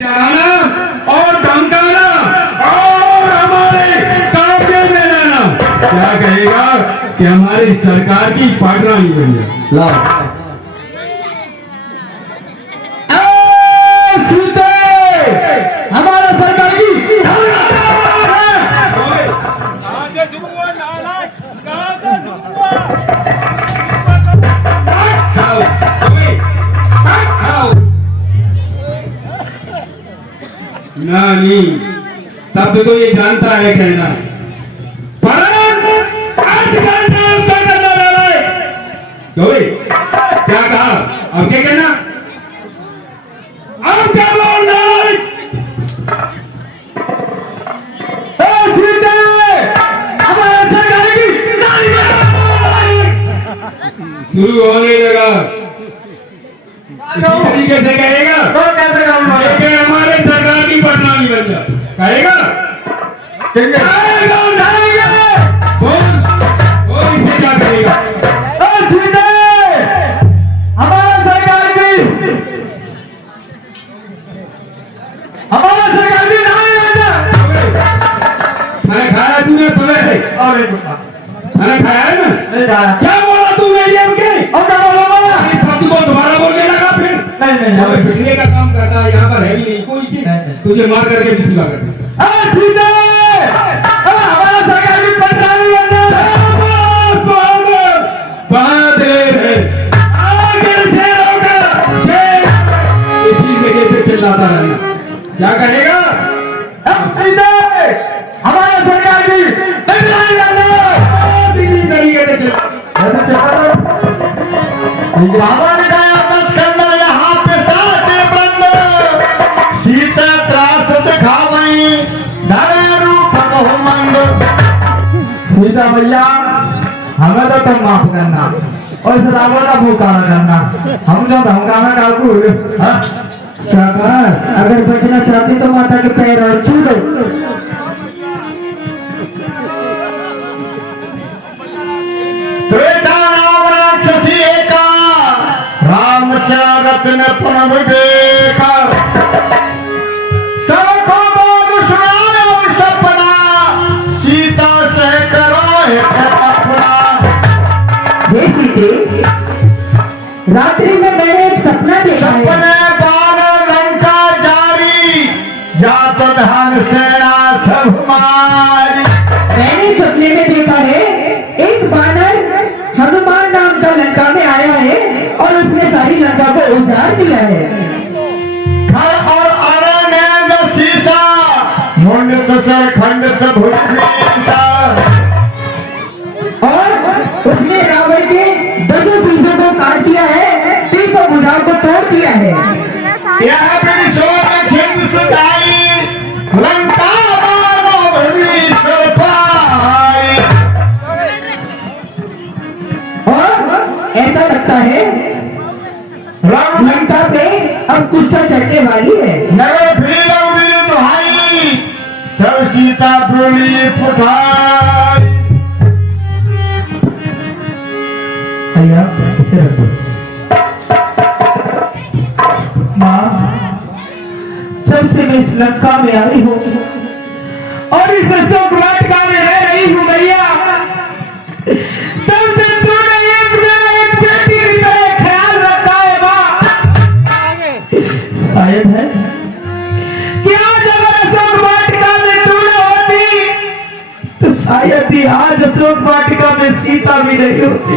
डराना और धमकाना और हमारे काबे में लाना, क्या कहेगा कि हमारी सरकार की पाटना नहीं बन जाए। ला हमारा सरकार की नहीं, शब्द तो ये जानता है कहना, पर अर्थ करना उसका करना रहा है। क्या कहा? अब क्या कहना? अब क्या बोलना? हमारा सरकार की शुरू होने लगा। इसी तरीके से कहेगा लेकिन हमारे सरकार की बदनामी बन जाए। कहेगा बोल इसे क्या कहेगा? हमारा सरकार की खाना खाया तूने? सुने थे खाना खाया है ना? क्या बोला तूने ये उनके? शब्द को दोबारा बोलने लगा फिर? नहीं पिटने का काम करता है, यहाँ पर है भी नहीं कोई चीज, तुझे मार करके भी सुधा करता। हमारा सरकार की बदनामी इसी जगह पे चिल्लाता रहना। क्या कहेगा? हमारा सरकार की इसी तरीके से चिल्लाता। बस करना यहाँ पे साचे बंद सीता त्रास दिखावई धरे रूप बहुमंद। सीता भैया हमें तो तुम माफ करना और इस रावण का भूकारा करना, हम जो धमकाना काकू। शाबाश, अगर बचना चाहती तो माता के पैर और छू दो। त्रेता नाम राक्षसी एका राम रत्न पुनः देखा सबको बोल सुनाओ सपना सीता से करो अपना। हे सीते, रात्रि में मैंने एक सपना देखा है। सपने बाण लंका जारी जात धन सेना सब मारी। मैंने सपने में देखा है एक बानर हनुमान नाम का लंका में आया है और उसने सारी लंका को उजाड़ दिया है। घर और अरण्य शीशा मुंडित से खंडित भूषा और उसने रावण के 10 शीशों को काट दिया है, 30 भुजाओं को तोड़ दिया है। यह भी सोच छिंद सजाई लंका बानो भीषण पाई। और ऐसा लगता है लंका पे अब गुस्सा चढ़ने वाली है। नगर फिर दुहाई सब सीता बोली पुठाई। भैया इसे रख दो। माँ, जब से मैं इस लंका में आई हूँ और इस अशोक वाटिका में रह रही हूँ भैया, तब से तूने एक बेटी की तरह ख्याल रखा है माँ। शायद है कि आज अगर अशोक वाटिका में तू न होती तो शायद ही आज अशोक वाटिका में सीता भी नहीं होती।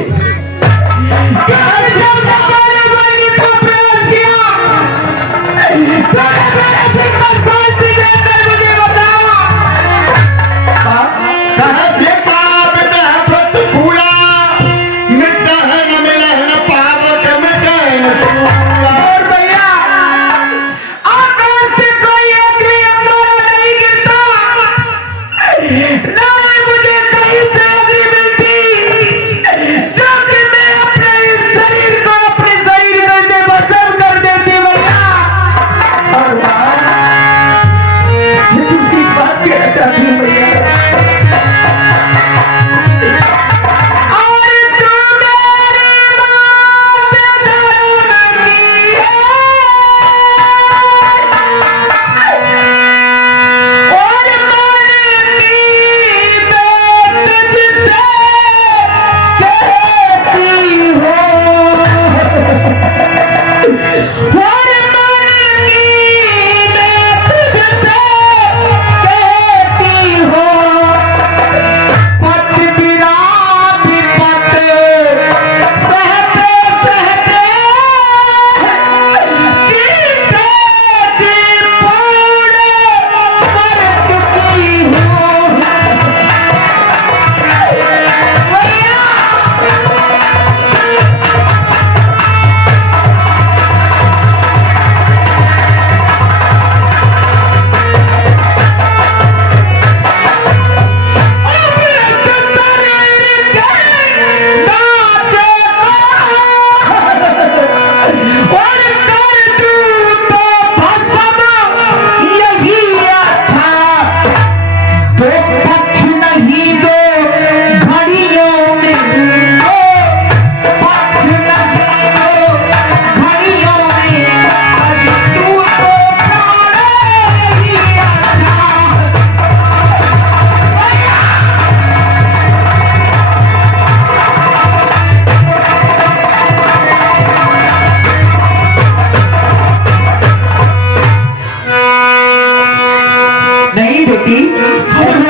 बेटी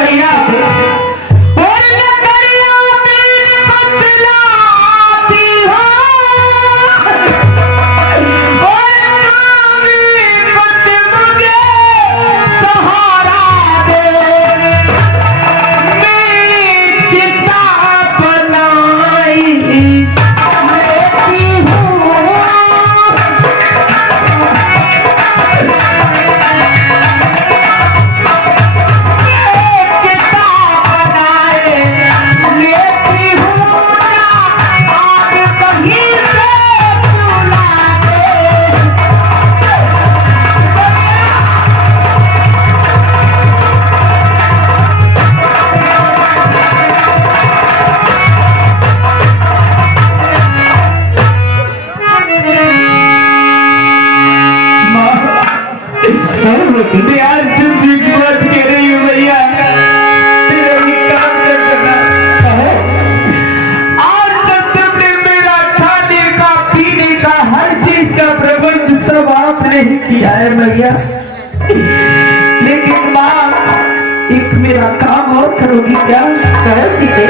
बढ़िया आज तुमसे एक बात कह रही हूँ भैया, तेरा एक काम कर देना। आज तक तुमने मेरा खाने का पीने का हर चीज का प्रबंध सब आपने ही किया है भैया, लेकिन माँ एक मेरा काम और करोगी क्या? करो सीते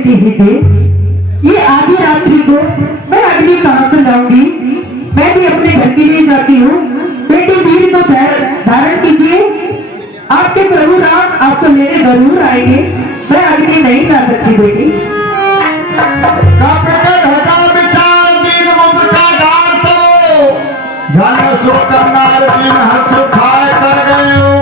बेटी सीते, ये आधी रात्रि को मैं अग्नि कहाँ से लाऊंगी? मैं भी अपने घर के लिए जाती हूँ। बेटी वीर को धारण कीजिए, आपके प्रभु राम आपको लेने जरूर आएंगे। मैं अग्नि नहीं ला सकती बेटी। सो करनार दिन हंस खाए कर गए हो।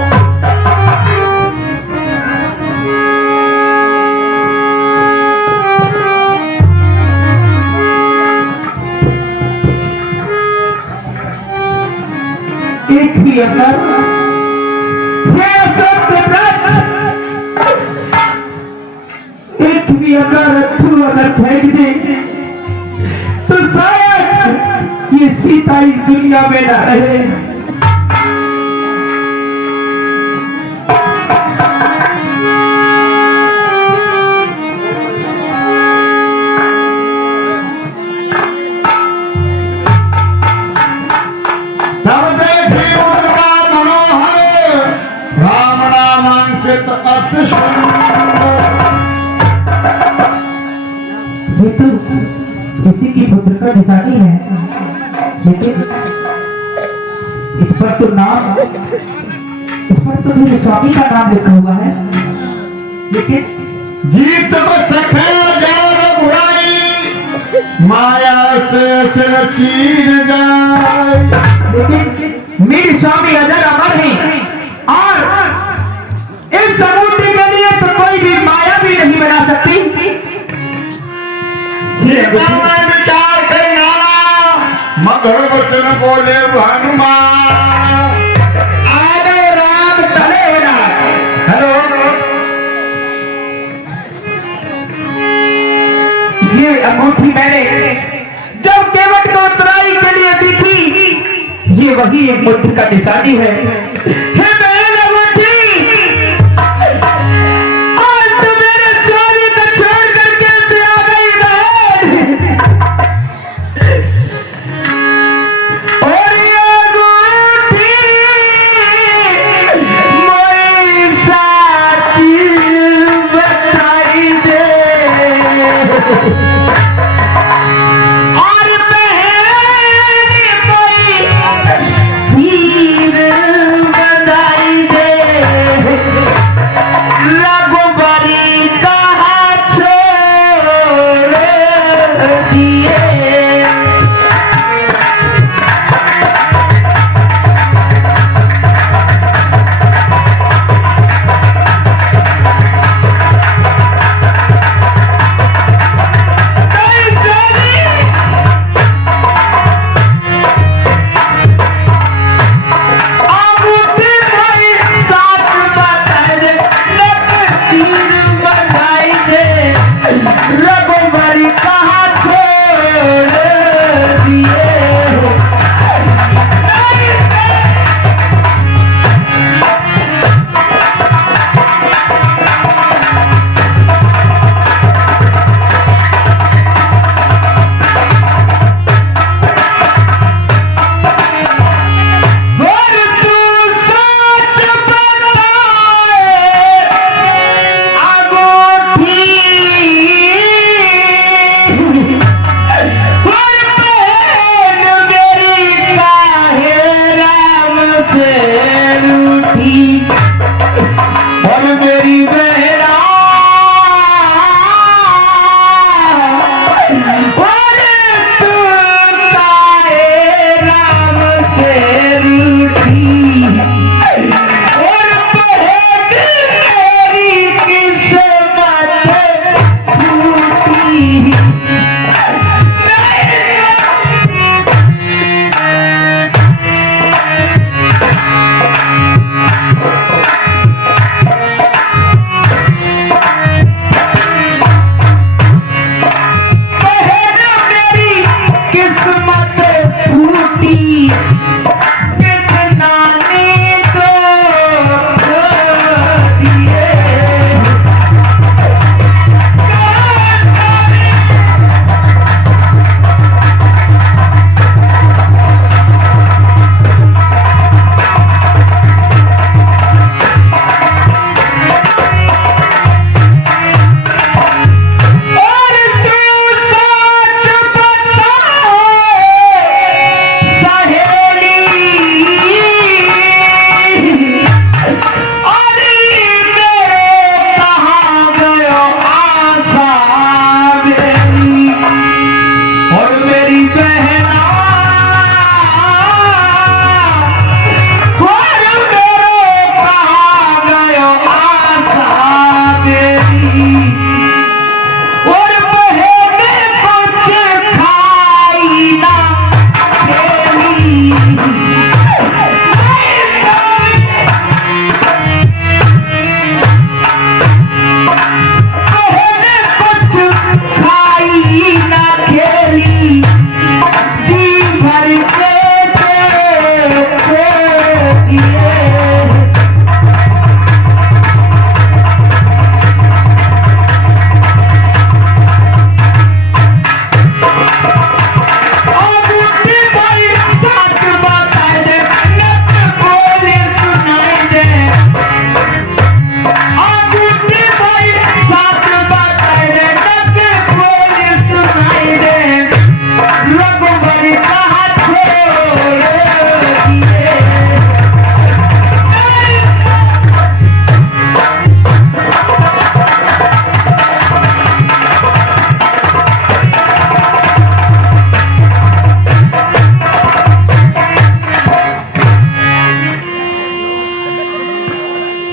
एक ही अगर ये सत्य व्रत, एक भी अगर फेंक दे तो शायद ये सीता इस दुनिया में न रहे। तब देखी उनका मनोहर राम नामांकित अति सुंदर। ये तो किसी की पुत्र का निशानी है, लेकिन इस पर तो मेरे स्वामी का नाम लिखा हुआ है। लेकिन जीत सखे जान बुराई माया से सिर चीर जाए। लेकिन मेरे स्वामी अजर अमर हैं और इस समुद्र के लिए तो कोई भी माया भी नहीं बना सकती। मैं विचार कर नाला मधुर वचन बोले हनुमान। आगे राम तले हेलो, ये अंगूठी मैंने जब केवट को उतराई के लिए दी थी, ये वही एक मुद्ध का निशानी है। हे बहन अंगूठी, आज तो मेरे स्वामी को छोड़ कर कैसे आ गई बहन? और ये अंगूठी मोरी साची बताई दे। और बहन मोरी तीर बंधा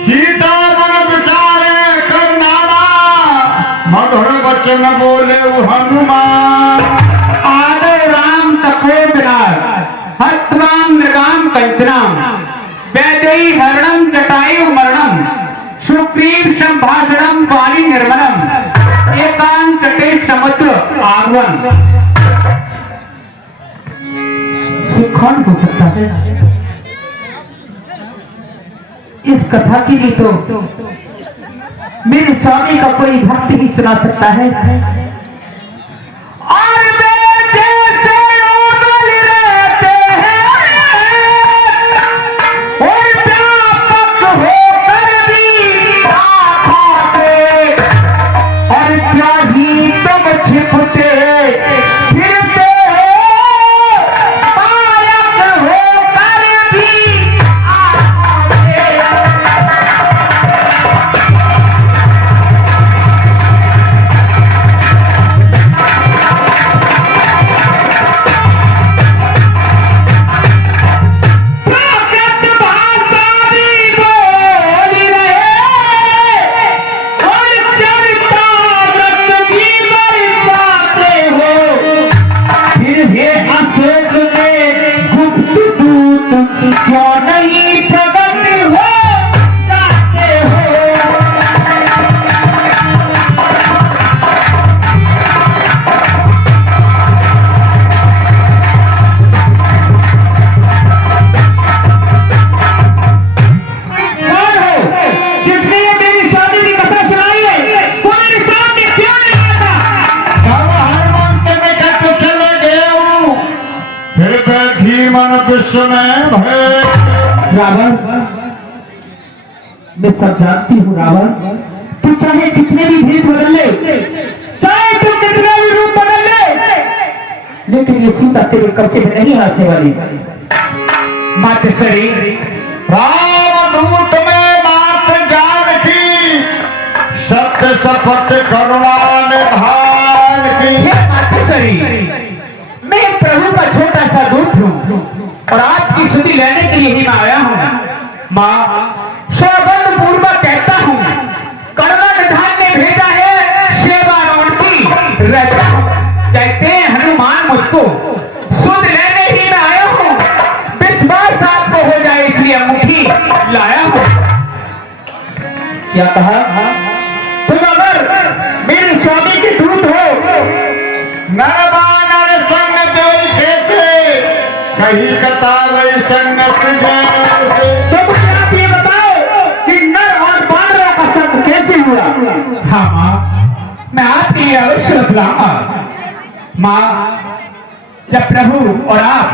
सीता मन विचारे कर नाना, मधुर वचन बोले हनुमान। आदो राम तपो विराट, हत्वाम मृगाम कंचनाम, वैदेही हरणम जटायु मरणम, सुग्रीव संभाषणम वाली निर्मलम, एकांत तटे समुद्र आगमन। ये कौन हो सकता है? इस कथा के लिए तो मेरे स्वामी का कोई भक्त ही सुना सकता है। और वे जैसे उबल रहते हैं और व्यापक होकर भी आँखों से, और क्या ही तुम छिपते फिरते हो मायक होकर भी आँखों से। क्यों नहीं प्रकट हो जाते हो? कौन हो जिसने मेरी शादी की कथा सुनाई है? वो मेरे सामने क्यों नहीं आता? हनुमान के निकट चले गए, फिर बैठी मन विश्व में भय। रावण, मैं सब जानती हूँ रावण, तू चाहे कितने भी भेष बदल ले, चाहे तू कितने भी रूप बदल ले, लेकिन ये सीता तेरे कब्जे में नहीं आने वाली। माते सरी, राम दूत में मात जानकी, सत्य शपथ करुणा निधान की। हे माते सरी, मैं प्रभु का छोटा सा दूत हूँ और आपकी सुधि लेने के लिए ही मैं आया हूँ। माँ, सौगंध पूर्वक कहता हूँ, करुणा निधान ने भेजा है सेवा की रचा हूँ। कहते हैं हनुमान मुझको सुध लेने ही मैं आया हूँ, विश्वास आपको हो जाए इसलिए अंगूठी लाया हूँ। क्या कहा? तुम अगर मेरे स्वामी के दूत हो, नरबानर संग देई कैसे, कही कथा वही संगत जैसे। तो मुझे आप ये बताओ कि नर और बानरों का संग कैसे हुआ? हाँ माँ, मैं आपके लिए अवश्य बतलाऊंगा। माँ, जब प्रभु और आप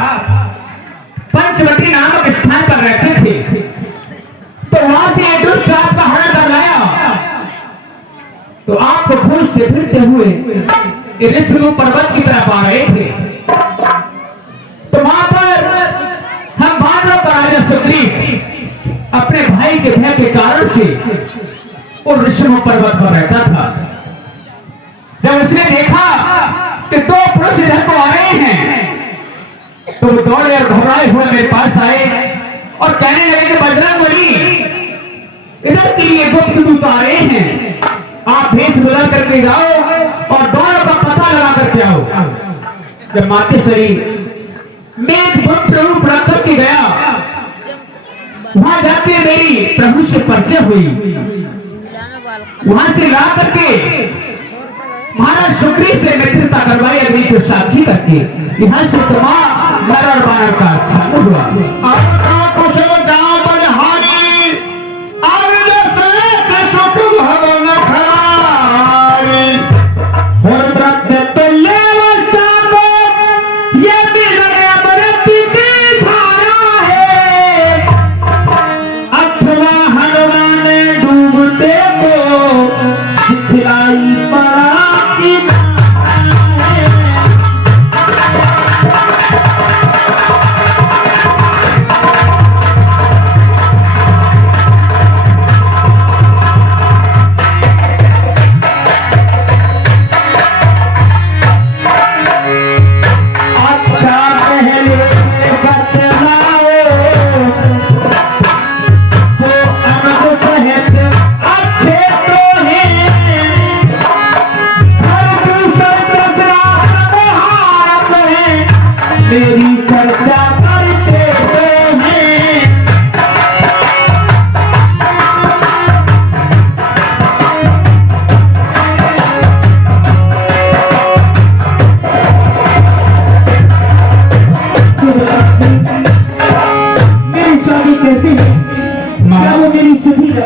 पंचवटी नामक स्थान पर रहते थे, तो वहां से एक दुष्ट आपका हरण कर लाया, तो आपको खोजते फिरते हुए ऋषिमुख पर्वत की तरफ आ रहे थे। तो वहां पर हम बानरों का राजा सुग्रीव अपने भाई के भय के कारण से वो ऋषिमुख पर्वत पर रहता था। जब उसने देखा कि दो पुरुष इधर को आ रहे हैं, तो वो दौड़े और घबराए हुए मेरे पास आए और कहने लगे कि बजरंगबली, इधर के लिए गुप्त दूत आ रहे हैं, आप भेष बदल करके जाओ और दोनों का पता लगा करके आओ। जब मातेश्वरी मैं प्रभु प्राप्त करके गया, वहां जाके मेरी प्रभु से परिचय हुई, वहां से ला करके महाराज सुग्रीव से मित्रता करवाई, अग्नि को साक्षी करके यहाँ से तमाम नर और बानर का संग हुआ। कुशल जहाँ बलिहारी, अब जैसे सुख भवन खरारी। और व्रत तुल्य अवस्था में ये मिलन अमृत की धारा है, अथवा हनुमान डूबते को दिखलाई पड़ा की मारा है।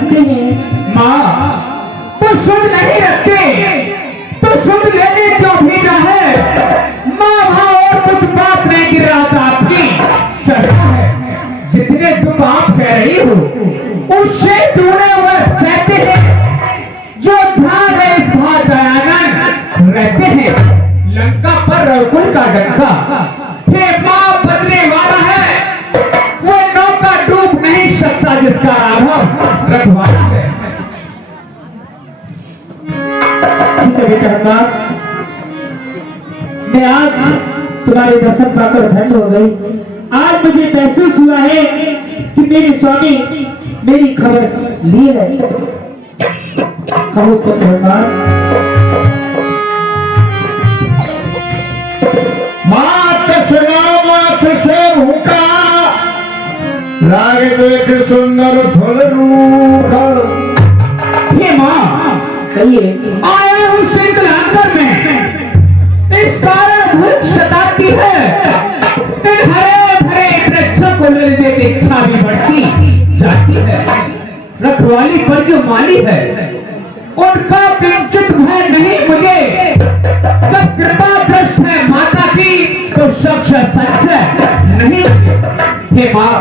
रखते हैं। माँ तो शुद्ध नहीं रखते तो शुद्ध लेने क्यों भेजा है? माँ वहां और कुछ बात नहीं गिर रहा था आपकी चर्चा है। जितने दुख आप सह रही हो उससे दूरे हुए सहते हैं जो ध्यान है इस भार दयानंद रहते हैं लंका पर रघुकुल का डंका। हे माँ बजने वाला है वो नौका डूब नहीं सकता जिसका राघव रखवाला है। ठीक है बेटा हनुमान, मैं आज तुम्हारे दर्शन पाकर धन्य हो गई। आज मुझे महसूस हुआ है कि मेरे स्वामी मेरी खबर लिए है। कहो पुत्र हनुमान। मात से भूखा लाग देख सुंदर फल रूखा। हे माँ कहिए। आया हूँ श्रीलंकर में इस कारण भूख सताती है। इन हरे भरे वृक्षों को लेने की इच्छा भी बढ़ती जाती है। रखवाली पर जो माली है उनका किंचित भय नहीं मुझे। जब कृपा दृष्ट है माता की तो शख्स संशय नहीं। हे माँ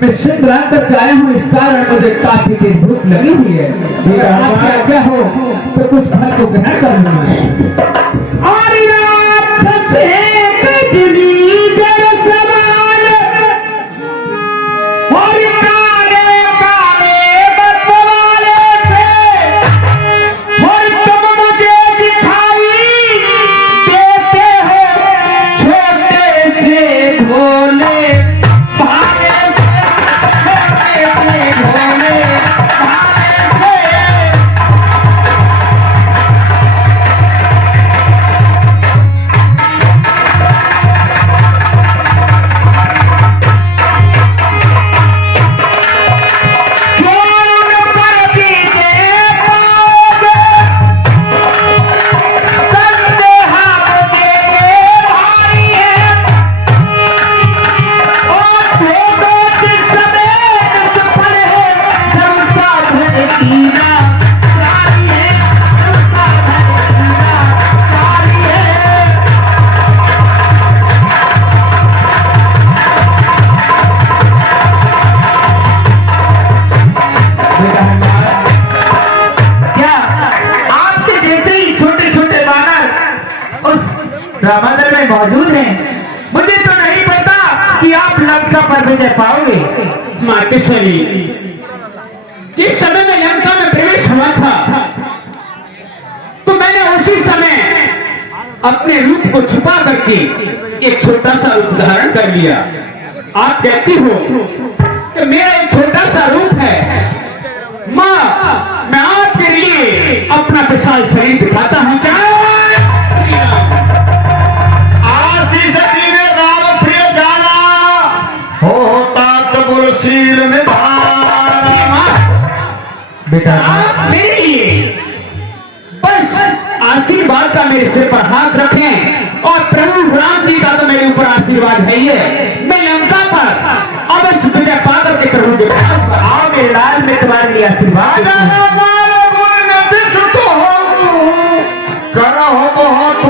मैं श्रीलंकर आया हूँ इस कारण मुझे काफी तेज भूख लगी हुई है। आप क्या हो तो कुछ फल को ग्रहण कर लूंगा। और राक्षस है कजली जर सवाल और काले काले बदवाले से और तुम मुझे दिखाई देते हो छोटे से भोले भाले से छोटे से भोले भाले से। रामानगर में मौजूद हैं। मुझे तो नहीं पता कि आप लंका पर विजय पाओगे। मातेश्वरी जिस समय में लंका में प्रवेश हुआ था तो मैंने उसी समय अपने रूप को छुपा करके एक छोटा सा रूप धारण कर लिया। आप कहती हो कि मेरा एक छोटा सा रूप है। माँ मैं आपके लिए अपना विशाल शरीर दिखाता हूँ। शील में बेटा आप मेरे लिए बस आशीर्वाद का मेरे सिर पर हाथ रखें और प्रभु राम जी का तो मेरे ऊपर आशीर्वाद है ही है। मैं लंका पर अवश्य विजय पाकर के प्रभु के पास आओ मेरे लाल में तुम्हारे लिए आशीर्वाद करो बहुत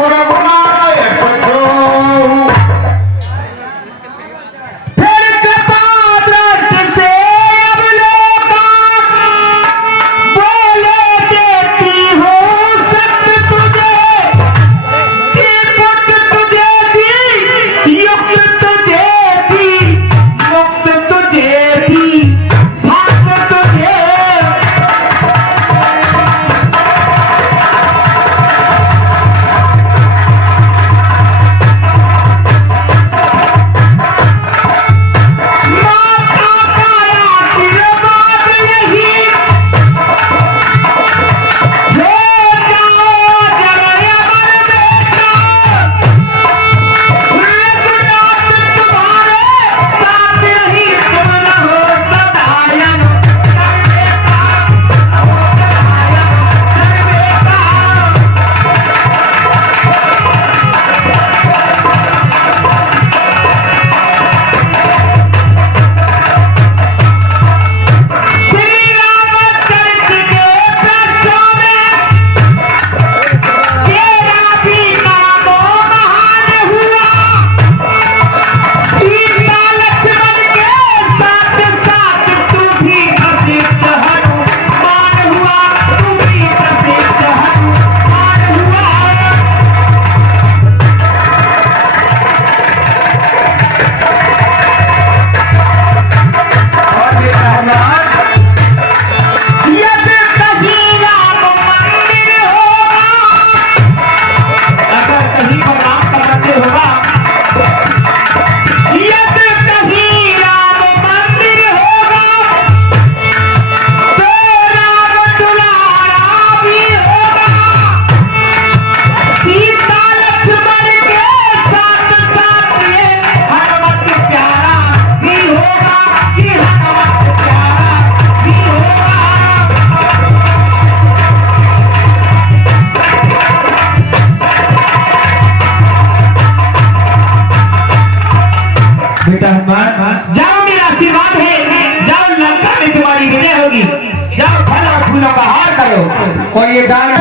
बेटा हनुमान, जाओ मेरा आशीर्वाद है, जाओ लंका में तुम्हारी विजय होगी, जाओ फल और फूलों का हार करो और ये दान